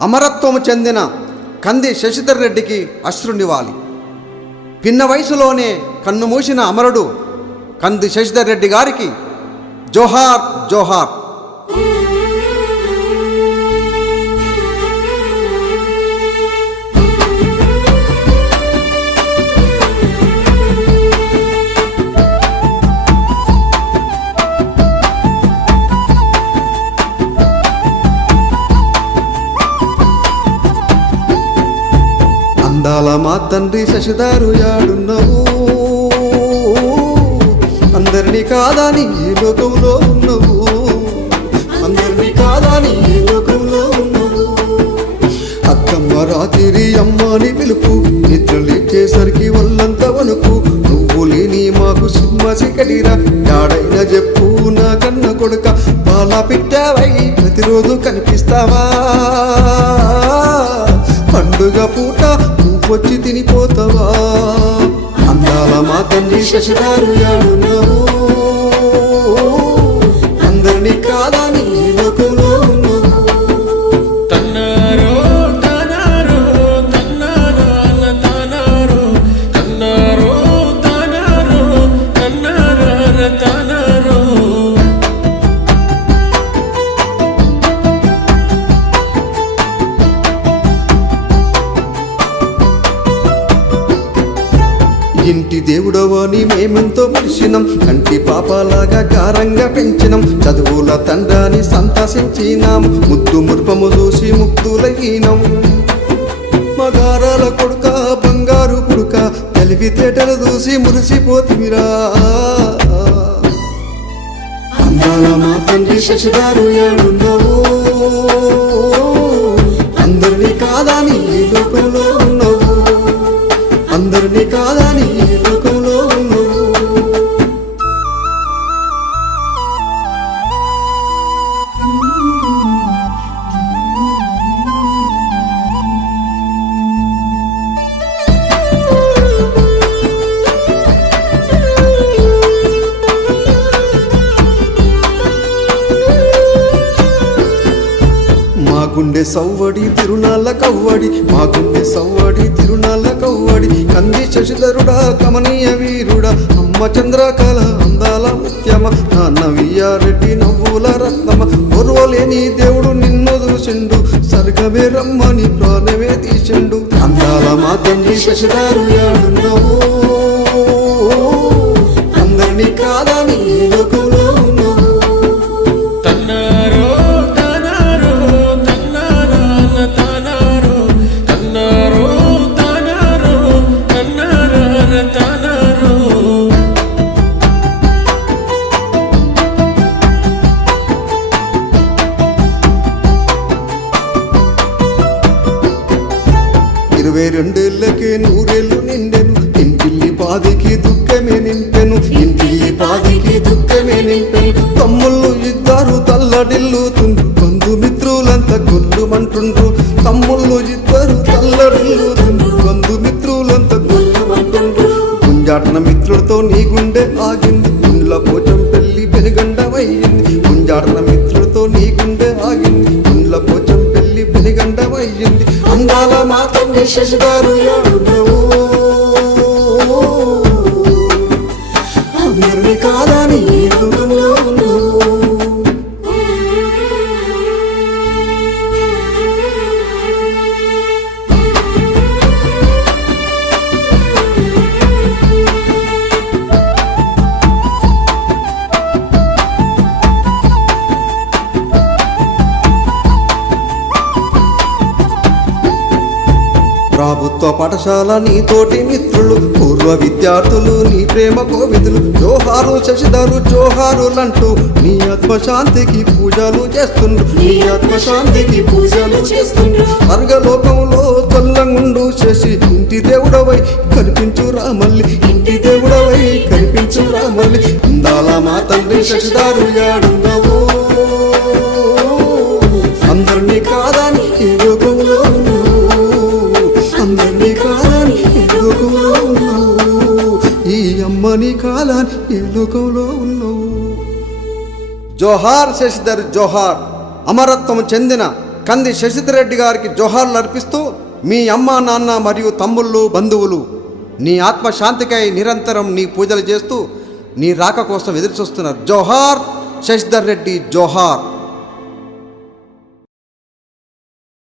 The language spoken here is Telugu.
అమరత్వము చెందిన కంది శశిధర్ రెడ్డికి అశ్రునివ్వాలి. పిన్న వయసులోనే కన్నుమూసిన అమరుడు కంది శశిధర్ రెడ్డి గారికి జోహార్ జోహార్. అందాల మా తండ్రి శశిధరు యాడున్నావు, అందరినీ కాదని ఏ లోకంలో ఉన్నావు, అందరినీ కాదని ఏ లోకంలో ఉన్నావు. అక్కమ్మ రాత్రి అమ్మని పిలుపు, నిద్రలేచేసరికి ఒళ్ళంత వణుకు. నువ్వు లేని మాకు సింహ సికటిరా, యాడైనా చెప్పు నా కన్న కొడుక. పాల పిట్టావై ప్రతిరోజు కనిపిస్తావా, పండుగ పూట వచ్చి తినిపోతావా. అందాల మా తండ్రి శశిధరు యాడున్నావు, అందరినీ కాదని లోకంలో ఉన్నావు. తన్నారో తనారో తన్నారో తనారో తన్నారో తనారో తన్నారో తనారో. ఇంటి దేవుడవని మేమెంతో మరిచినం, కంటి పాపలాగా గారంగా పెంచినం. చదువుల తండ్రాని సంతసించినాం, ముద్దు ముర్పము చూసి ముక్తులగినం. మగారాల కొడుక బంగారు పుడుక, తెలివితేటలు చూసి మురిసిపోతిమిరా. అందాల మా తండ్రి శశిధరు యాడున్నావు, అందరినీ కాదని ఈ లోకంలో ఉన్నావు, అందరినీ కాదని ఈ లోకంలో ఉన్నావు. మా గుండె సవ్వడి తిరునాళ్ళ కవ్వడి, మా గుండె సవ్వడి తిరునాళ్ళ కవ్వడి. కంది శశిధరుడా కమనీయ వీరుడా, అమ్మ చంద్రకళ అందాల ముత్యమ, నాన్న వియ్యారెడ్డి నవ్వుల రత్నమ. ఓర్వలేని దేవుడు నిన్ను చూసిండు, సర్గమే రమ్మని ప్రాణమే తీసిండు. అందాల మా తండ్రి శశిధరు యాడున్నావు, అందరినీ కాదని ఈ లోకంలో ఉన్నావు. తన్నారో తనారో తన్నారో తనారో తన్నారో తనారో తన్నారో తనారో. ఇరవై రెండేళ్లకే నూరేళ్లు నిండెను, ఇంటిల్లి పాదికి దుఃఖమే నింపెను, ఇంటిల్లి పాదికి దుఃఖమే నింపెను. తమ్ముళ్ళు ఇద్దరు తల్లడిల్లుతుండ్రు, బంధుమిత్రులంతా గొల్లుమంటుండ్రు. తమ్ముళ్ళు ఇద్దరు తల్లడిల్లుతుండ్రు, బంధుమిత్రులంతా గొల్లుమంటుండ్రు. గుంజాటన మిత్రులతో నీ గుండె ఆగింది, గుండ్ల పోచం పెళ్లి పెనుగండమయ్యింది. గుంజాటన మిత్రులతో నీ గుండె ఆగింది, గుండ్ల పోచం పెళ్లి పెనుగండమయ్యింది. అందాల మా తండ్రి శశిధరు యాడున్నావు, అందరినీ కాదని ఈ లోకంలో ఉన్నావు. ప్రభుత్వ పాఠశాల నీతోటి మిత్రులు, పూర్వ విద్యార్థులు నీ ప్రేమ కోవిదులు. జోహారు శశిధరు జోహారులంటూ నీ ఆత్మశాంతికి పూజలు చేస్తుండ్రు, నీ ఆత్మశాంతికి పూజలు చేస్తుండ్రు. స్వర్గలోకంలో చల్లంగుండు శశి, ఇంటి దేవుడవై కనిపించురా మళ్ళీ, ఇంటి దేవుడవై కనిపించురా మళ్ళీ. అందాల మా తండ్రి శశిధరు యాడున్నావు, అందరినీ కాదని ఈ లోకంలో ఉన్నావు, అందరినీ కాదని ఈ లోకంలో ఉన్నావు. ఈ అమ్మని కాదని ఈ లోకంలో ఉన్నావు. జోహార్ శశిధర్ జోహార్. అమరత్వము చెందిన కంది శశిధర్ రెడ్డి గారికి జోహార్లు అర్పిస్తూ మీ అమ్మ నాన్న మరియు తమ్ముళ్ళు బంధువులు నీ ఆత్మశాంతికై నిరంతరం నీ పూజలు చేస్తూ నీ రాక కోసం ఎదురు చూస్తున్నారు. జోహార్ శశిధర్ రెడ్డి, జోహార్.